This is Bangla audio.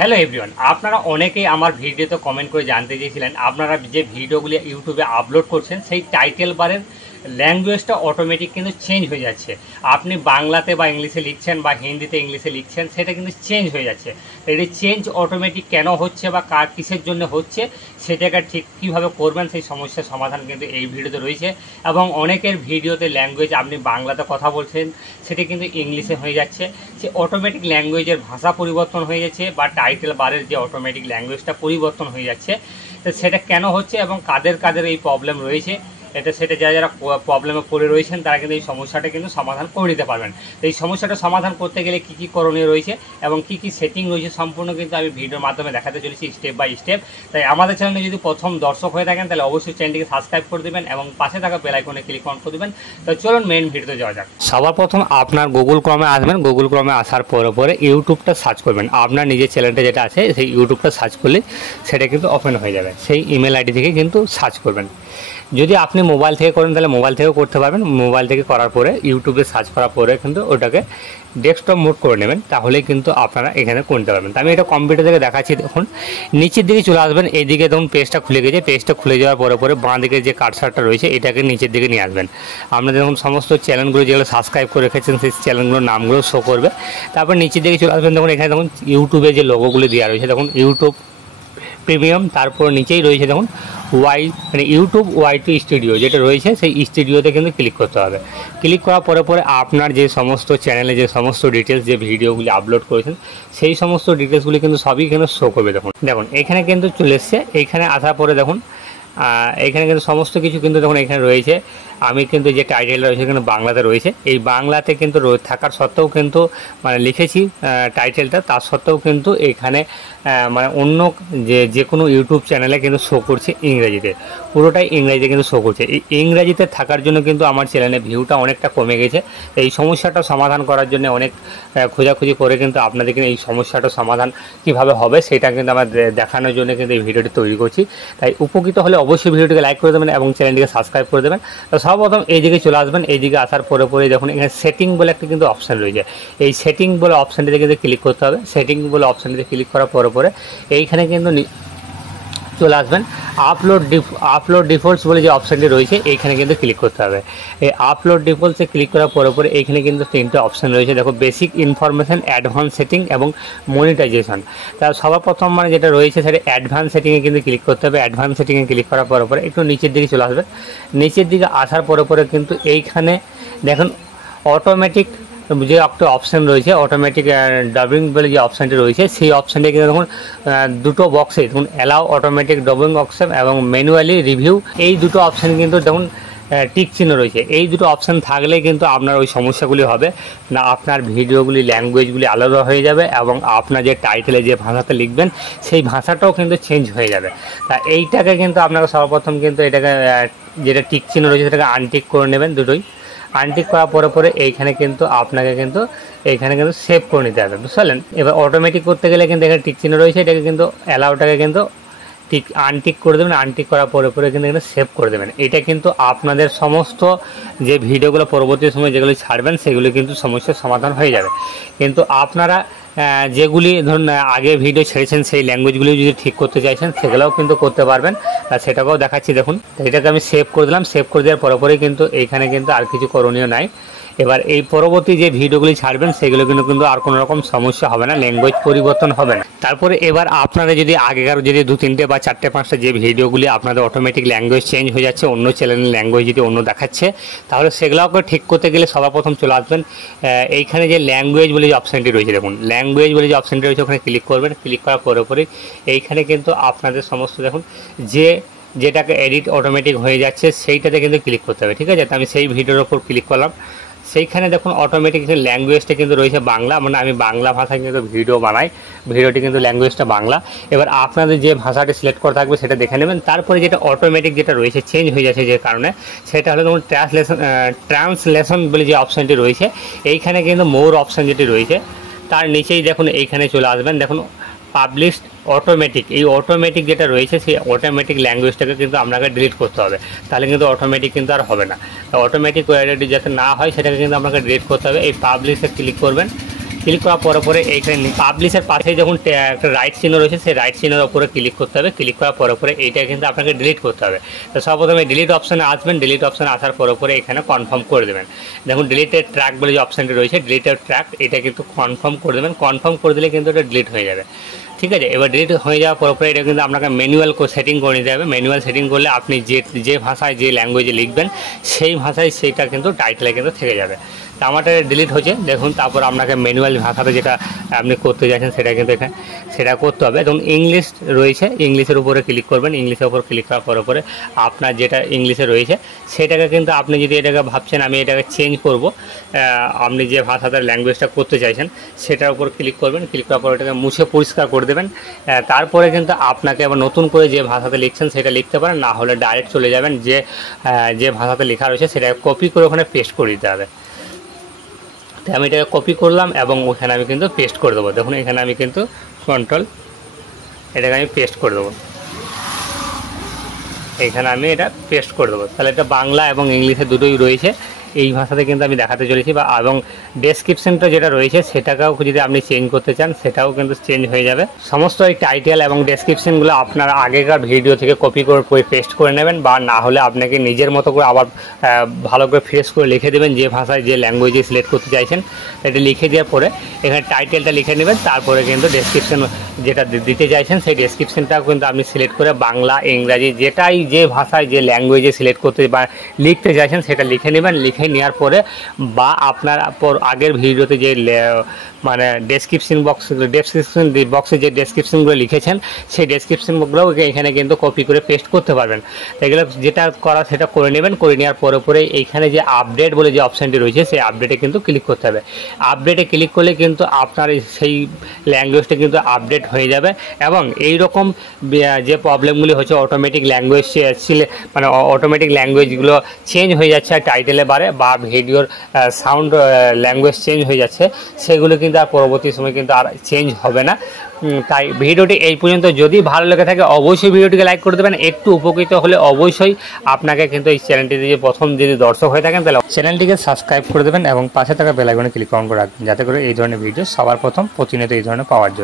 হ্যালো এভরিওয়ান, আপনারা অনেকেই আমার ভিডিওতে কমেন্ট করে জানতে চেয়েছিলেন আপনারা যে ভিডিওগুলি ইউটিউবে আপলোড করছেন সেই টাইটেল বারের ল্যাঙ্গুয়েজটা অটোমেটিক কিন্তু চেঞ্জ হয়ে যাচ্ছে। আপনি বাংলাতে বা ইংলিশে লিখছেন বা হিন্দিতে ইংলিশে লিখছেন, সেটা কিন্তু চেঞ্জ হয়ে যাচ্ছে। এটি চেঞ্জ অটোমেটিক কেন হচ্ছে বা কিসের জন্য হচ্ছে সেটাকে ঠিক কীভাবে করবেন সেই সমস্যার সমাধান কিন্তু এই ভিডিওতে রয়েছে। এবং অনেকের ভিডিওতে ল্যাঙ্গুয়েজ আপনি বাংলাতে কথা বলছেন সেটা কিন্তু ইংলিশে হয়ে যাচ্ছে, সে অটোমেটিক ল্যাঙ্গুয়েজের ভাষা পরিবর্তন হয়ে যাচ্ছে বা টাইটেল বারের যে অটোমেটিক ল্যাঙ্গুয়েজটা পরিবর্তন হয়ে যাচ্ছে। তো সেটা কেন হচ্ছে এবং কাদের কাদের এই প্রবলেম রয়েছে, সেটা যারা প্রবলেমে পড়ে রয়েছেন তারা কিন্তু এই সমস্যাটা কিন্তু সমাধান করে নিতে পারবেন। তো এই সমস্যাটা সমাধান করতে গেলে কী কী করণীয় রয়েছে এবং কী কী সেটিং রয়েছে সম্পূর্ণ কিন্তু আমি ভিডিওর মাধ্যমে দেখাতে চলেছি স্টেপ বাই স্টেপ। তাই আমাদের চ্যানেলে যদি প্রথম দর্শক হয়ে থাকেন তাহলে অবশ্যই চ্যানেলটিকে সাবস্ক্রাইব করে দেবেন এবং পাশে থাকা বেল আইকনে ক্লিক অন করে দেবেন। তো চলুন মেইন ভিডিওতে যাওয়া যাক। সবার প্রথম আপনার গুগল ক্রমে আসবেন, গুগল ক্রমে আসার পরে ইউটিউবটা সার্চ করবেন। আপনার নিজের চ্যানেলটা যেটা আছে সেই ইউটিউবটা সার্চ করলে সেটা কিন্তু ওপেন হয়ে যাবে। সেই ইমেল আইডি থেকে কিন্তু সার্চ করবেন। যদি আপনি মোবাইল থেকে করেন তাহলে মোবাইল থেকেও করতে পারবেন। মোবাইল থেকে করার পরে ইউটিউবে সার্চ করার পরে কিন্তু ওটাকে ডেস্কটপ মোড করে নেবেন, তাহলেই কিন্তু আপনারা এখানে করতে পারবেন। তো আমি এটা কম্পিউটার থেকে দেখাচ্ছি। দেখুন নিচের দিকে চলে আসবেন, এইদিকে দেখুন পেজটা খুলে গেছে। পেজটা খুলে যাওয়ার পরে বাঁ দিকে যে কার্সারটা রয়েছে এটাকে নিচের দিকে নিয়ে আসবেন। আপনারা দেখুন সমস্ত চ্যানেলগুলো যেগুলো সাবস্ক্রাইব করে রেখেছেন সেই চ্যানেলগুলোর নামগুলো শো করবে। তারপর নিচের দিকে চলে আসবেন। দেখুন এখানে দেখুন ইউটিউবে যে লোগোগুলি দেওয়া রয়েছে, দেখুন ইউটিউব প্রিমিয়াম, তারপর নিচেই রয়েছে দেখুন ইউটিউব ওয়াই2 স্টুডিও যেটা রয়েছে সেই স্টুডিওতে কিন্তু ক্লিক করতে হবে। ক্লিক করার পরে আপনার যে সমস্ত চ্যানেলে যে সমস্ত ডিটেলস যে ভিডিওগুলি আপলোড করেছেন সেই সমস্ত ডিটেলসগুলি কিন্তু সবই কিন্তু শো করবে। দেখুন এখানে কিন্তু চলে এসছে। এইখানে আসার পরে দেখুন এখানে কিন্তু সমস্ত কিছু কিন্তু দেখুন এখানে রয়েছে। আমি কিন্তু যে টাইটেলটা রয়েছে এখানে বাংলাতে রয়েছে। এই বাংলাতে কিন্তু থাকার সত্ত্বেও কিন্তু লিখেছি টাইটেলটা, তার সত্ত্বেও কিন্তু এখানে অন্য যে কোনো ইউটিউব চ্যানেলে কিন্তু শো করছে ইংরেজিতে, পুরোটাই ইংরেজিতে কিন্তু শো করছে। এই ইংরেজিতে থাকার জন্য কিন্তু আমার চ্যানেলে ভিউটা অনেকটা কমে গেছে। এই সমস্যাটা সমাধান করার জন্য অনেক খোঁজাখুঁজি করে কিন্তু আপনাদেরকে এই সমস্যাটা সমাধান কিভাবে হবে সেটা কিন্তু আমার দেখানোর জন্য কিন্তু এই ভিডিওটি তৈরি করছি। তাই উপকৃত হলে অবশ্যই ভিডিওটিকে লাইক করে দেবেন এবং চ্যানেলটিকে সাবস্ক্রাইব করে দেবেন। তো সর্বপ্রথম এই দিকে চলে আসবেন। এই দিকে আসার পরে দেখুন এখানে সেটিং বলে একটা কিন্তু অপশান রয়েছে। এই সেটিং বলে অপশানটিতে কিন্তু ক্লিক করতে হবে। সেটিং বলে অপশানটিতে ক্লিক করার পরে এইখানে কিন্তু চলে আসবেন। আপলোড ডিফল্টস বলে যে অপশানটি রয়েছে এইখানে কিন্তু ক্লিক করতে হবে। এই আপলোড ডিফল্টসে ক্লিক করার পরে এইখানে কিন্তু তিনটে অপশান রয়েছে। দেখো বেসিক ইনফরমেশান, অ্যাডভান্স সেটিং এবং মনিটাইজেশন। তা সবার প্রথম যেটা রয়েছে সেটা অ্যাডভান্স সেটিংয়ে কিন্তু ক্লিক করতে হবে। অ্যাডভান্স সেটিংয়ে ক্লিক করার পরে একটু নিচের দিকে চলে আসবেন। নিচের দিকে আসার পরে কিন্তু এইখানে দেখুন অটোমেটিক যে একটা অপশান রয়েছে, অটোমেটিক ডাবিং বলে যে অপশানটি রয়েছে সেই অপশানটি কিন্তু দেখুন দুটো বক্সে দেখুন অ্যালাউ অটোমেটিক ডাবিং অপশান এবং ম্যানুয়ালি রিভিউ, এই দুটো অপশান কিন্তু দেখুন টিক চিহ্ন রয়েছে। এই দুটো অপশান থাকলে কিন্তু আপনার ওই সমস্যাগুলি হবে না, আপনার ভিডিওগুলি ল্যাঙ্গুয়েজগুলি আলাদা হয়ে যাবে এবং আপনার যে টাইটেলে যে ভাষাতে লিখবেন সেই ভাষাটাও কিন্তু চেঞ্জ হয়ে যাবে। তা এইটাকে কিন্তু আপনাকে সর্বপ্রথম কিন্তু এটাকে যেটা টিক চিহ্ন রয়েছে সেটাকে আনটিক করে নেবেন। দুটোই আনটিক করার পরে এইখানে কিন্তু আপনাকে কিন্তু এইখানে কিন্তু সেভ করে নিতে হবে, বুঝলেন। এবার অটোমেটিক করতে গেলে কিন্তু এখানে টিক চিহ্ন রয়েছে, এটাকে কিন্তু অ্যালাউটাকে কিন্তু আনটিক করে দেবেন। আনটিক করার পরে কিন্তু এখানে সেভ করে দেবেন। এটা কিন্তু আপনাদের সমস্ত যে ভিডিওগুলো পরবর্তী সময় যেগুলি ছাড়বেন সেগুলি কিন্তু সমস্যার সমাধান হয়ে যাবে। কিন্তু আপনারা যেগুলি ধরুন আগে ভিডিও ছেড়েছেন সেই ল্যাঙ্গুয়েজগুলি যদি ঠিক করতে চাইছেন সেগুলোও কিন্তু করতে পারবেন। সেটাকেও দেখাচ্ছি দেখুন। এটাকে আমি সেভ করে দিলাম। সেভ করে দেওয়ার পরেই কিন্তু এইখানে কিন্তু আর কিছু করণীয় নাই। এবার এই পরবর্তী যে ভিডিওগুলি ছাড়বেন সেগুলো কিন্তু আর কোনো রকম সমস্যা হবে না, ল্যাঙ্গুয়েজ পরিবর্তন হবে না। তারপরে এবার আপনারা যদি আগেকার যদি 2-3টে বা 4টে-5টা যে ভিডিওগুলি আপনাদের অটোমেটিক ল্যাঙ্গুয়েজ চেঞ্জ হয়ে যাচ্ছে, অন্য চ্যানেলের ল্যাঙ্গুয়েজ যদি অন্য দেখাচ্ছে, তাহলে সেগুলোকে ঠিক করতে গেলে সবার প্রথম চলে আসবেন এইখানে যে ল্যাঙ্গুয়েজ বলে যে অপশানটি রয়েছে, দেখুন ল্যাঙ্গুয়েজ বলে যে অপশানটি রয়েছে ওখানে ক্লিক করবেন। ক্লিক করার পরে এইখানে কিন্তু আপনাদের সমস্ত দেখুন যেটাকে এডিট অটোমেটিক হয়ে যাচ্ছে সেইটাতে কিন্তু ক্লিক করতে হবে, ঠিক আছে। তো আমি সেই ভিডিওর ওপর ক্লিক করলাম। সেইখানে দেখুন অটোমেটিক ল্যাঙ্গুয়েজটা কিন্তু রয়েছে বাংলা, আমি বাংলা ভাষায় কিন্তু ভিডিও বানাই, ভিডিওটি কিন্তু ল্যাঙ্গুয়েজটা বাংলা। এবার আপনাদের যে ভাষাটি সিলেক্ট করা থাকবে সেটা দেখে নেবেন। তারপরে যেটা অটোমেটিক যেটা রয়েছে চেঞ্জ হয়ে যাচ্ছে যে কারণে, সেটা হলো দেখুন ট্রান্সলেশন বলে যে অপশানটি রয়েছে এইখানে কিন্তু মোর অপশান যেটি রয়েছে তার নিচেই দেখুন এইখানে চলে আসবেন। দেখুন পাবলিশড অটোমেটিক, এই অটোমেটিক যেটা রয়েছে সেই অটোমেটিক ল্যাঙ্গুয়েজটাকে কিন্তু আপনাকে ডিলিট করতে হবে, তাহলে কিন্তু অটোমেটিক কিন্তু আর হবে না। অটোমেটিক ওয়াইডি যাতে না হয় সেটাকে কিন্তু আপনাকে ডিলিট করতে হবে। এই পাবলিশে ক্লিক করবেন। ক্লিক করার পরে এইখানে পাবলিশের পাশে যখন একটা রাইট চিহ্ন রয়েছে সেই রাইট চিহ্নের ওপরে ক্লিক করতে হবে। ক্লিক করার পরে এইটা কিন্তু আপনাকে ডিলিট করতে হবে। তো সর্বপ্রথমে ডিলিট অপশানে আসবেন। ডিলিট অপশানে আসার পরে এখানে কনফার্ম করে দেবেন। দেখুন ডিলিটেড ট্র্যাক বলে যে অপশানটি রয়েছে, ডিলিটেড ট্র্যাক, এটা কিন্তু কনফার্ম করে দেবেন। কনফার্ম করে দিলে কিন্তু এটা ডিলিট হয়ে যাবে। ঠিক আছে, এবার ডিলিট হয়ে যাওয়ার পরে এটা কিন্তু আপনাকে ম্যানুয়াল সেটিং করে নিতে হবে। ম্যানুয়াল সেটিং করলে আপনি যে ভাষায় যে ল্যাঙ্গুয়েজে লিখবেন সেই ভাষায় সেইটা কিন্তু টাইটেলে কিন্তু থেকে যাবে। তো আমারটা ডিলিট হয়েছে দেখুন। তারপর আপনাকে ম্যানুয়াল ভাষাতে যেটা আপনি করতে চাইছেন সেটা কিন্তু এখানে সেটা করতে হবে। দেখুন ইংলিশ রয়েছে, ইংলিশের উপরে ক্লিক করবেন। ইংলিশের উপর ক্লিক করার পরে আপনার যেটা ইংলিশে রয়েছে সেটাকে কিন্তু আপনি যদি এটাকে ভাবছেন আমি এটাকে চেঞ্জ করব, আপনি যে ভাষাতে ল্যাঙ্গুয়েজটা করতে চাইছেন সেটার উপর ক্লিক করবেন। ক্লিক করার পর এটাকে মুছে পরিষ্কার করে দেবেন। তারপরে কিন্তু আপনাকে আবার নতুন করে যে ভাষাতে লিখছেন সেটা লিখতে পারেন, না হলে ডাইরেক্ট চলে যাবেন যে ভাষাতে লেখা রয়েছে সেটাকে কপি করে ওখানে পেস্ট করে দিতে হবে। তো আমি এটাকে কপি করলাম এবং ওখানে আমি কিন্তু পেস্ট করে দেবো। দেখুন এখানে আমি কিন্তু কন্ট্রোল এটাকে আমি পেস্ট করে দেবো। এইখানে আমি এটা পেস্ট করে দেবো। তাহলে এটা বাংলা এবং ইংলিশে দুটোই রয়েছে। এই ভাষাতে কিন্তু আমি দেখাতে চলেছি এবং ডেসক্রিপশনটা যেটা রয়েছে সেটাকেও যদি আপনি চেঞ্জ করতে চান সেটাও কিন্তু চেঞ্জ হয়ে যাবে। সমস্ত এই টাইটেল এবং ডেসক্রিপশনগুলো আপনার আগেকার ভিডিও থেকে কপি করে পেস্ট করে নেবেন, বা না হলে আপনাকে নিজের মতো করে আবার ভালো করে ফ্রেশ করে লিখে দেবেন যে ভাষায় যে ল্যাঙ্গুয়েজে সিলেক্ট করতে চাইছেন। এটা লিখে দেওয়ার পরে এখানে টাইটেলটা লিখে নেবেন। তারপরে কিন্তু ডেসক্রিপশন যেটা দিতে চাইছেন সেই ডেসক্রিপশনটাও কিন্তু আপনি সিলেক্ট করে বাংলা ইংরাজি যে ভাষায় যে ল্যাঙ্গুয়েজে সিলেক্ট করতে বা লিখতে চাইছেন সেটা লিখে নেবেন। লিখে নেওয়ার পরে বা আপনার আগের ভিডিওতে যে মানে ডেসক্রিপশন বক্সে যে ডেসক্রিপশনগুলো লিখেছেন সেই ডেসক্রিপশনগুলো এখানে কিন্তু কপি করে পেস্ট করতে পারবেন। এগুলো যেটা করা সেটা করে নেবেন। করে নেওয়ার পরে এইখানে যে আপডেট বলে যে অপশানটি রয়েছে সেই আপডেটে কিন্তু ক্লিক করতে হবে। আপডেটে ক্লিক করলে কিন্তু আপনার সেই ল্যাঙ্গুয়েজটা কিন্তু আপডেট হয়ে যাবে এবং এই রকম যে প্রবলেমগুলি হচ্ছে অটোমেটিক ল্যাঙ্গুয়েজ মানে অটোমেটিক ল্যাঙ্গুয়েজগুলো চেঞ্জ হয়ে যাচ্ছে টাইটেলে বারে বা ভিডিওর সাউন্ড ল্যাঙ্গুয়েজ চেঞ্জ হয়ে যাচ্ছে, সেগুলো কিন্তু আর পরবর্তী সময় কিন্তু আর চেঞ্জ হবে না। তাই ভিডিওটি এই পর্যন্ত। যদি ভালো লেগে থাকে অবশ্যই ভিডিওটিকে লাইক করে দেবেন। একটু উপকৃত হলে অবশ্যই আপনাকে কিন্তু এই চ্যানেলটিতে যে প্রথম যদি দর্শক হয়ে থাকেন তাহলে চ্যানেলটিকে সাবস্ক্রাইব করে দেবেন এবং পাশে থাকা বেল আইকনে ক্লিক অন করে রাখবেন, যাতে করে এই ধরনের ভিডিও সবার প্রথম প্রতিনিয়ত এই ধরনের পাওয়ার জন্য।